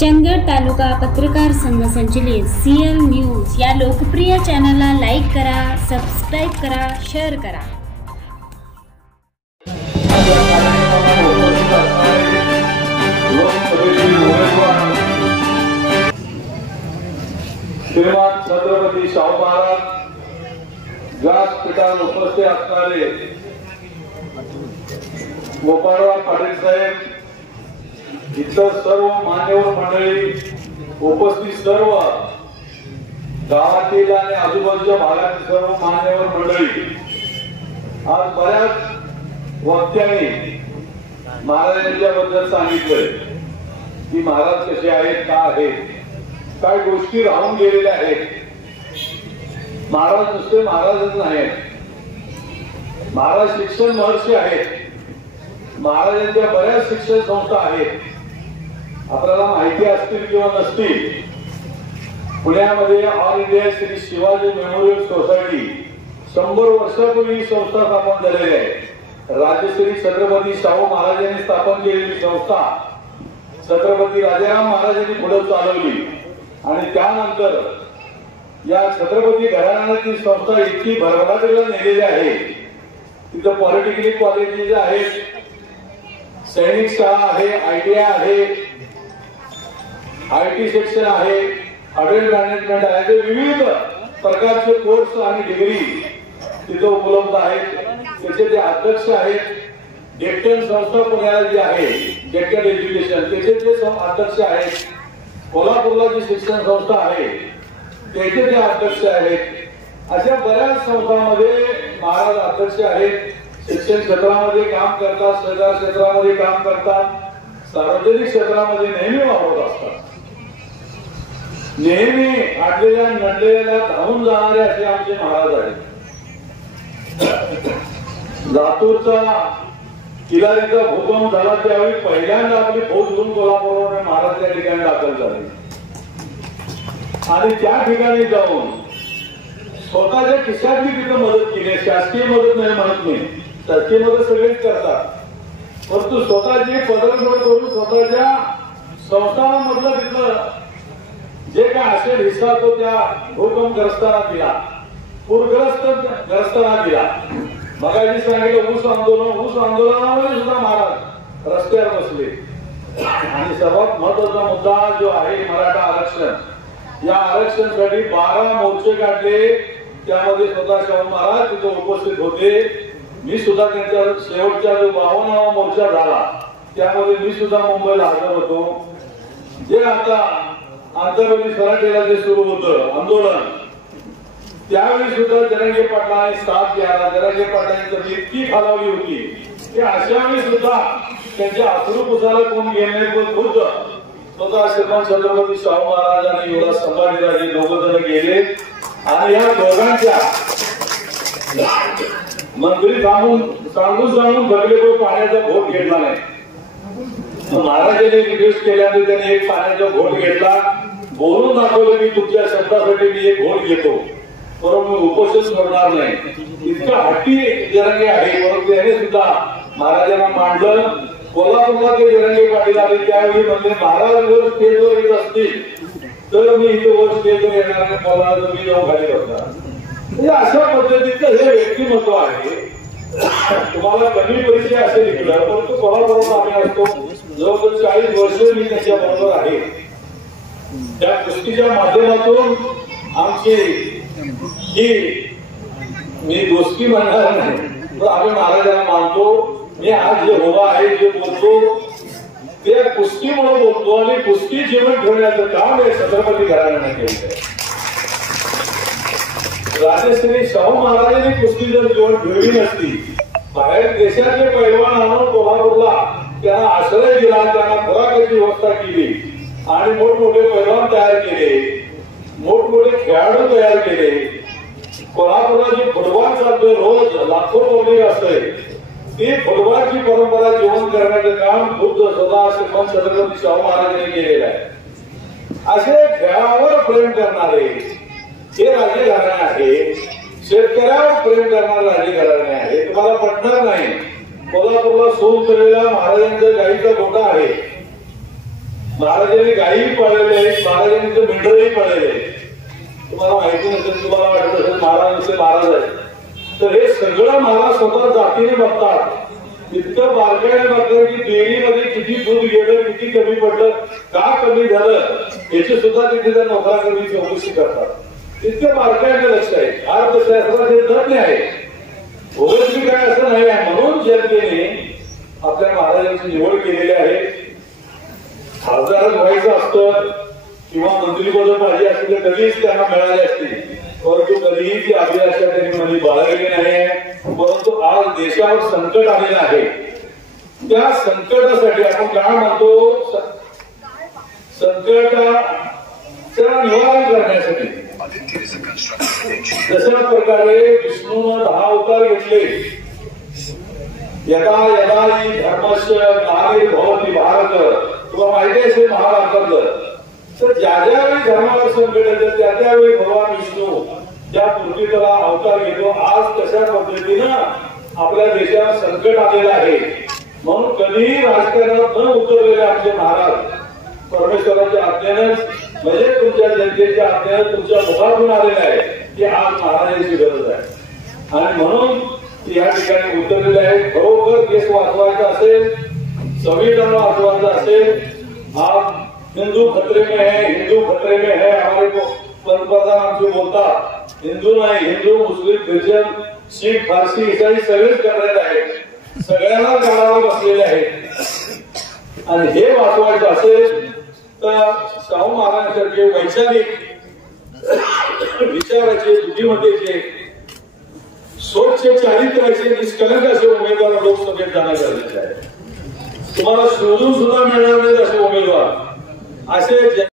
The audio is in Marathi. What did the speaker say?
चंदगड तालुका पत्रकार संघ संचलित CL न्यूज या लोकप्रिय चॅनलला लाईक करा, सबस्क्राईब करा, शेअर करा. श्रीमान छत्रपती शाहू महाराज व्यासपीठावर उपस्थित असणारे गोपाळराव पाटील साहेब, इतर सर्व मान्यवर मंडळी, उपस्थित सर्व गावातील आणि आजूबाजूच्या भागातील सर्व मान्यवर मंडळी, आज बऱ्याच वक्त्यांनी महाराजांच्या बद्दल सांगितलंय की महाराज कसे आहेत, काय आहेत, काय गोष्टी राहून गेलेल्या आहेत. महाराज नुसते महाराजच नाहीत, महाराज शिक्षण महर्षी आहेत. महाराजांच्या बऱ्याच शिक्षण संस्था आहेत. आपल्याला माहिती असतील किंवा नसतील, पुण्यामध्ये all India Shri Shivaji memorial society 100 वर्षापूर्वी ही संस्था स्थापन झालेली आहे. राजश्री छत्रपती शाहू महाराजांनी स्थापन केलेली संस्था छत्रपती राजाराम महाराजांनी पुढे चालवली आणि त्यानंतर या छत्रपती घराण्याने ती संस्था इतकी भरभराटीला नेलेली आहे. तिथं पॉलिटेक्निक कॉलेजेस आहेत, सैनिक शाळा आहे, ITI आहे, IT सेक्शन आहे, हॉटेल मॅनेजमेंट आहे. विविध प्रकारचे कोर्स आणि डिग्री तिथे उपलब्ध आहेत. त्याचे ते अध्यक्ष आहेत. डेक्कन संस्था पुण्याला जी आहे, डेक्कन एज्युकेशन, त्याचे ते अध्यक्ष आहेत. कोल्हापूरला जी शिक्षण संस्था आहे त्याचे ते अध्यक्ष आहेत. अशा बऱ्याच संस्थांमध्ये महाराज अध्यक्ष आहेत. शिक्षण क्षेत्रामध्ये काम करतात, सहकार क्षेत्रामध्ये काम करतात, सार्वजनिक क्षेत्रामध्ये नेहमी वावरत असतात. नेहमी आडलेल्या नडलेल्या धावून जाणारे असे आमचे महाराज आहेत. लातूरचा किल्लारीचा भूकंप झाला त्यावेळी पहिल्यांदा आपली फौज घेऊन कोल्हापूरवर महाराज त्या ठिकाणी दाखल झाले आणि त्या ठिकाणी जाऊन स्वतःच्या खिशातली तिथं मदत केली. शासकीय मदत नाही म्हणत नाही, शासकीय मदत सगळेच करतात, परंतु स्वतःची पदरमोड करून स्वतःच्या संस्थानामधलं तिथं जे काय असेल हिस्सा तो त्या भूकंपग्रस्तांना दिला, पूरग्रस्तांना दिला. मगाशी सांगितलं ऊस आंदोलनामध्ये सुद्धा महाराज रस्त्यावर बसले. आणि सर्वात महत्वाचा मुद्दा जो आहे मराठा आरक्षण, या आरक्षणासाठी 12 मोर्चे काढले. त्यामध्ये स्वतः शाहू महाराज तिथे उपस्थित होते. मी सुद्धा त्यांच्या शेवटचा जो 52वा मोर्चा झाला त्यामध्ये मी सुद्धा मुंबईला हजर होतो. जे आता आंतरराष्ट्रीय सराटीला जे सुरू होतं आंदोलन, त्यावेळी सुद्धा जरांगे पाटलांनी साथ द्यायला, जरांगे पाटलांनी इतकी खालावली होती की अशा वेळी सुद्धा त्यांच्या अश्रू पुसायला कोण गेले नाही, पण खुद्द स्वतः श्रीमान छत्रपती शाहू महाराज आणि युवराज संभाजीराजे दोघ जण गेले आणि या दोघांच्या मंत्री सांगून सगळे तो पाण्याचा घोट घेतला नाही. महाराजांनी रिक्वेस्ट केल्यानंतर त्यांनी एक पाण्याचा घोट घेतला, बोलून दाखवलं की तुमच्या शब्दासाठी मी एक घोट घेतो, परंतु मी उपोषण करणार नाही. इतका हट्टी जरंगे आहे. परंतु त्याने सुद्धा महाराजांना मांडलं. कोल्हापूरला ते जरंगे पाटील आले त्यावेळी म्हणजे महाराज जर स्टेजवर येत असतील तर मी इथे वर स्टेजवर येणार नाही, मला तर मी जाऊन खाली बसणार. अशा पद्धतीचं हे व्यक्तिमत्व आहे. तुम्हाला कमी परिचय असेल इकडं, परंतु कोल्हापूरला आम्ही असतो. जवळजवळ 40 वर्ष मी त्याच्या बरोबर आहे. त्या गोष्टीच्या माध्यमातून आमची ही मी गोष्टी म्हणणार नाही, तर आम्ही महाराजांना मानतो. मी आज जे उभा आहे, जे बोलतो ते कुस्तीमुळे बोलतो आणि कुस्ती जीवन ठेवण्याचं काम हे छत्रपती घराण्याने केलं. राजश्री शाहू महाराजांनी कुस्ती जर जीवन ठेवली नसती, बाहेर देशातले पैलवान आणून कोल्हापूरला त्यांना आश्रय दिला, त्यांना खुराकाची व्यवस्था केली आणि मोठमोठे पैलवान तयार केले, मोठमोठे खेळाडू तयार केले. कोल्हापूरला जी फुटबॉल चालतोय, रोज लाखो पब्लिक असते, ती फुटबॉलची परंपरा जीवन करण्याचं काम खुद्द स्वतः श्रीमान छत्रपती शाहू महाराजांनी केलेलं आहे. असे खेळावर प्रेम करणारे हे राजघराणे आहे. शेतकऱ्यावर प्रेम करणारे राजघराणे आहे. तुम्हाला पटणार नाही, कोल्हापूरला सोन केलेला महाराजांचा गाईचा गोठा आहे. महाराजांनी गायी पाळलेले आहेत, महाराजांनी मेंढरही पाळलेले आहेत. तुम्हाला माहिती नसेल, तुम्हाला वाटत असेल महाराज असे महाराज आहेत, तर हे सगळं महाराज स्वतः जातीने बघतात. इतकं बारकाईने बघतात की डेअरीमध्ये किती दूध गेलं, किती कमी पडलं, का कमी झालं, याची सुद्धा तिथे त्या नोकरांकडे चौकशी करतात. इतकं बारकाईने लक्ष आहे. अर्थशास्त्राचे तज्ञ आहे, ओबीसी काय असं नाही आहे. म्हणून जनतेने आपल्या महाराजांची निवड केलेली आहे. खासदारच व्हायचं असतं किंवा मंत्रीपद पाहिजे असतील तर कधीच त्यांना मिळाले असते, परंतु कधीही ती अभिलाषा त्यांनी मध्ये बाळगली नाही आहे. परंतु आज देशावर संकट आलेलं आहे. त्या संकटासाठी आपण काय म्हणतो, संकटाचं निवारण करण्यासाठी जशा प्रकारे विष्णूनं 10 अवतार घेतले, यदा यदा ही धर्मस्य ग्लानिर्भवति भारत, तुला माहिती असेल महाभारतातलं, तर ज्या ज्यावेळी धर्मावर संकट येतं त्या त्यावेळी भगवान विष्णू ज्या पृथ्वीला अवतार घेतो. आज तशा पद्धतीनं आपल्या देशात संकट आलेलं आहे. म्हणून कधीही राजकारणात न उतरलेले आमचे महाराज परमेश्वराच्या आज्ञेनेच, म्हणजे तुमच्या जनतेच्या आज्ञेने तुमच्या मुखातून आलेले आहे की आज महाराजांची गरज आहे. आणि म्हणून या ठिकाणी उतरलेले आहे. खरोखर देश वाचवायचा असेल, संविधान वाचवायचं असेल, आज हिंदू खतरे में है, हिंदू खतरे में है. हमारे पंतप्रधान आमचे बोलतात, हिंदू नाही, हिंदू मुस्लिम ख्रिश्चन शीख फारसी इसाई सगळेच करण्यात आहेत, सगळ्यांना गाडावर बसलेले आहेत. आणि हे वाचवायचं असेल तर शाहू महाराजांसारखे वैचारिक विचाराचे, बुद्धिमत्तेचे, स्वच्छ चारित्र्याचे, निष्कलंक असे उमेदवार लोकसभेत जाणं गरजेचे आहे. तुम्हाला शोधून सुद्धा मिळणार नाहीत असे उमेदवार. असे